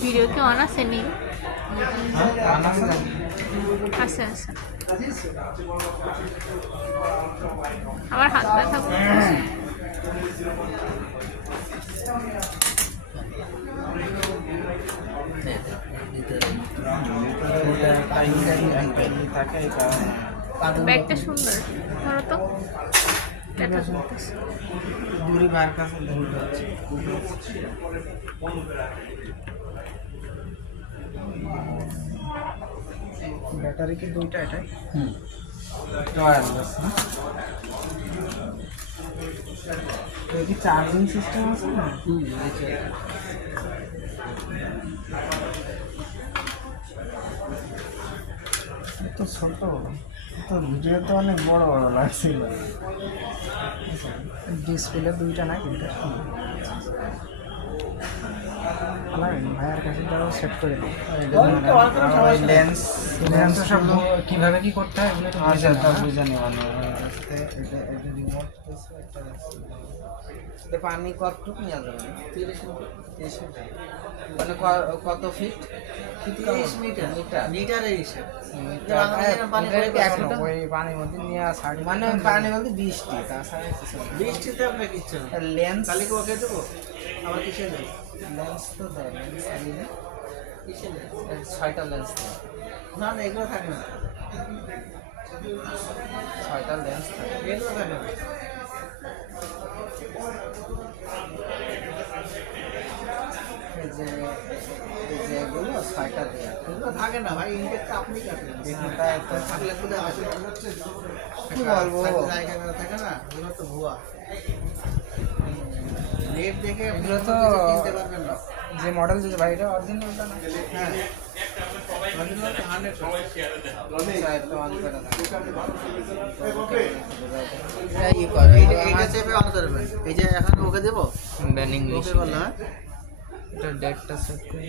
Video কি on আছে নি? আছে আছে। আমার হাত ব্যথা করতেছে। ব্যাগটা সুন্দর, ধরো তো। ব্যথা করতেছে। ব্যাটারি কি দুইটা এটাই? কি চার্জিং সিস্টেম আছে না? তো ছোট, তো ভিডিও তো অনেক বড় বড় লাগছিল। ডিসপ্লে দুইটা না কিন্তু ভাইয়ের কাছে যাও সেট করে দিই। লেন্স লেন্স সব কীভাবে কী করতে হয় এগুলো তো বুঝে নেওয়া পানি কতটুক নেওয়া যাবে? 30 মিটার। মানে কত ফিট? 30 মিটার। মিটারের হিসাব। ওই পানির মধ্যে নিয়ে মানে পানি বলতে 20টি, তাছাড়া 20টিতে আপনার কিচ্ছু না। লেন্স কালিকে ওকে দেবো আবার কিসের লেন্স? লেন্স তো দেয়, লেন্স নিলে কিসের লেন্স? 6টা লেন্স দেয়। না না, এগুলো থাকে না, 6টা লেন্স থাকে, এগুলো থাকে না। যেগুলো 6টা দেয় এগুলো থাকে না ভাই, ইনকেটটা আপনি কাটেন। থাকলে তো কি বলবো, জায়গা থাকে না, এগুলো তো ভুয়া। রেট দেখে এগুলো তো কিনতে পারবেন না। যে মডেল দিতে ভাই এটা অরিজিনালটা না? হ্যাঁ, অরিজিনাল তো 100%। এইটা চেপে অন করবেন। এই যে এখন ওকে দেবো, ব্যানিং ওকে বললো। হ্যাঁ, এটা ডেটটা সেট করে